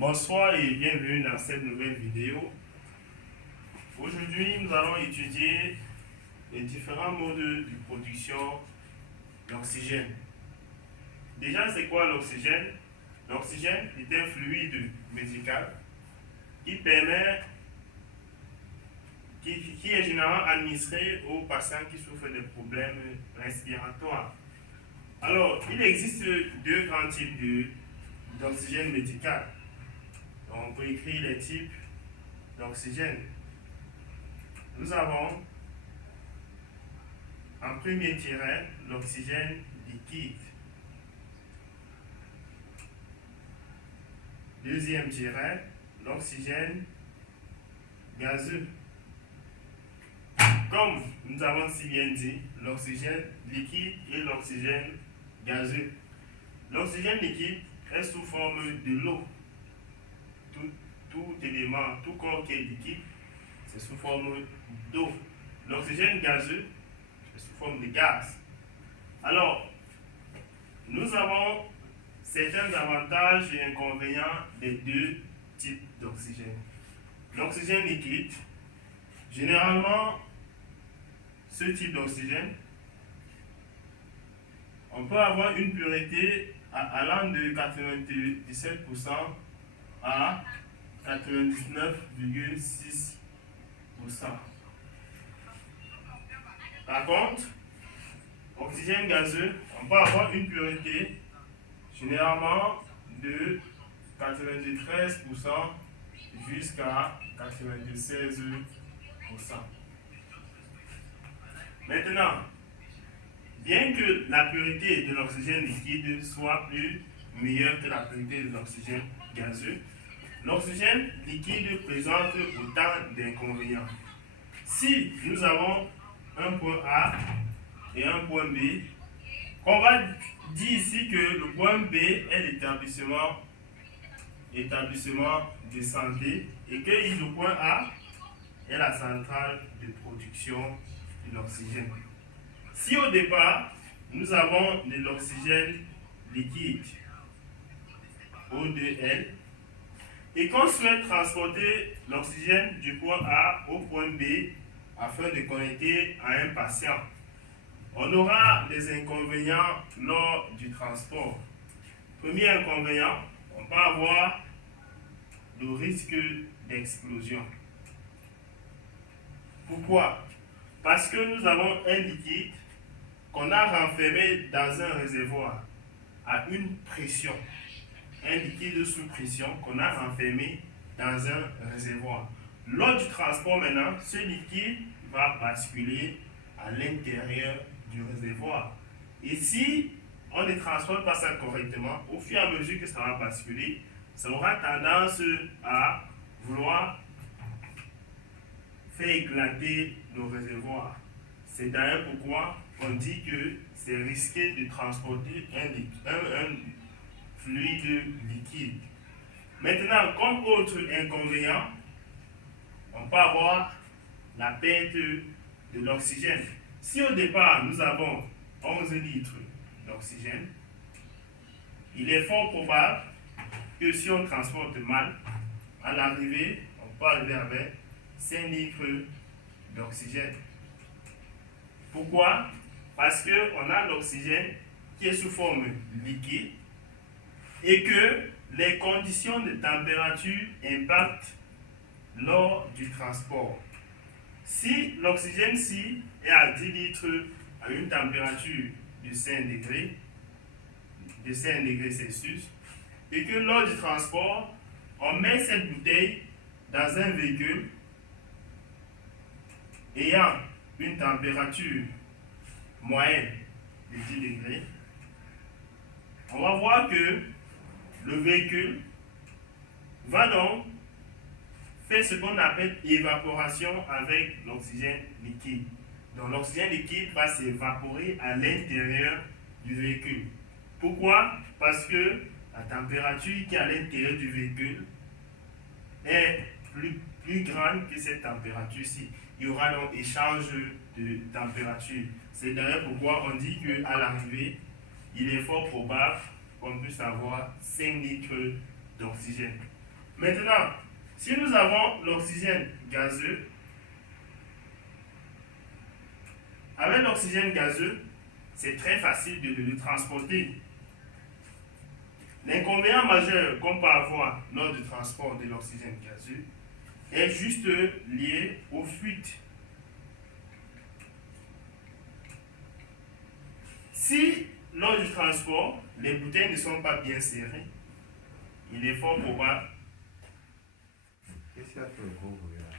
Bonsoir et bienvenue dans cette nouvelle vidéo. Aujourd'hui, nous allons étudier les différents modes de production d'oxygène. Déjà, c'est quoi l'oxygène? L'oxygène est un fluide médical qui permet, qui est généralement administré aux patients qui souffrent de problèmes respiratoires. Alors, il existe deux grands types d'oxygène médical. Donc, on peut écrire les types d'oxygène. Nous avons en premier tiret l'oxygène liquide. Deuxième tiret, l'oxygène gazeux. Comme nous avons si bien dit, l'oxygène liquide et l'oxygène gazeux. L'oxygène liquide est sous forme de l'eau. Tout élément, tout corps qui est liquide, c'est sous forme d'eau. L'oxygène gazeux, c'est sous forme de gaz. Alors, nous avons certains avantages et inconvénients des deux types d'oxygène. L'oxygène liquide, généralement, ce type d'oxygène, on peut avoir une pureté allant de 97% à 99,6%. Par contre, oxygène gazeux, on peut avoir une pureté généralement de 93% jusqu'à 96%. Maintenant, bien que la pureté de l'oxygène liquide soit plus meilleure que la pureté de l'oxygène gazeux, l'oxygène liquide présente autant d'inconvénients. Si nous avons un point A et un point B, on va dire ici que le point B est l'établissement de santé et que le point A est la centrale de production de l'oxygène. Si au départ, nous avons de l'oxygène liquide, O2L, et qu'on souhaite transporter l'oxygène du point A au point B afin de connecter à un patient, on aura des inconvénients lors du transport. Premier inconvénient, on peut avoir le risque d'explosion. Pourquoi? Parce que nous avons un liquide qu'on a renfermé dans un réservoir à une pression. Un liquide sous pression qu'on a renfermé dans un réservoir. Lors du transport maintenant, ce liquide va basculer à l'intérieur du réservoir. Et si on ne transporte pas ça correctement, au fur et à mesure que ça va basculer, ça aura tendance à vouloir faire éclater le réservoir. C'est d'ailleurs pourquoi on dit que c'est risqué de transporter un fluide liquide. Maintenant, comme autre inconvénient, on peut avoir la perte de l'oxygène. Si au départ nous avons 11 litres d'oxygène, il est fort probable que si on transporte mal, à l'arrivée, on peut arriver avec 5 litres d'oxygène. Pourquoi? Parce qu'on a l'oxygène qui est sous forme liquide et que les conditions de température impactent lors du transport. Si l'oxygène est à 10 litres à une température de 5 degrés, Celsius, et que lors du transport, on met cette bouteille dans un véhicule ayant une température moyenne de 10 degrés, on va voir que le véhicule va donc faire ce qu'on appelle évaporation avec l'oxygène liquide. Donc l'oxygène liquide va s'évaporer à l'intérieur du véhicule. Pourquoi? Parce que la température qui est à l'intérieur du véhicule est plus grande que cette température-ci. Il y aura donc échange de température. C'est d'ailleurs pourquoi on dit qu'à l'arrivée, il est fort probable qu'on puisse avoir 5 litres d'oxygène. Maintenant, si nous avons l'oxygène gazeux, avec l'oxygène gazeux, c'est très facile de le transporter. L'inconvénient majeur qu'on peut avoir lors du transport de l'oxygène gazeux est juste lié aux fuites. Si lors du transport, les bouteilles ne sont pas bien serrées, il est fort probable. Qu'est-ce qu'il y a pour le gros bruit là?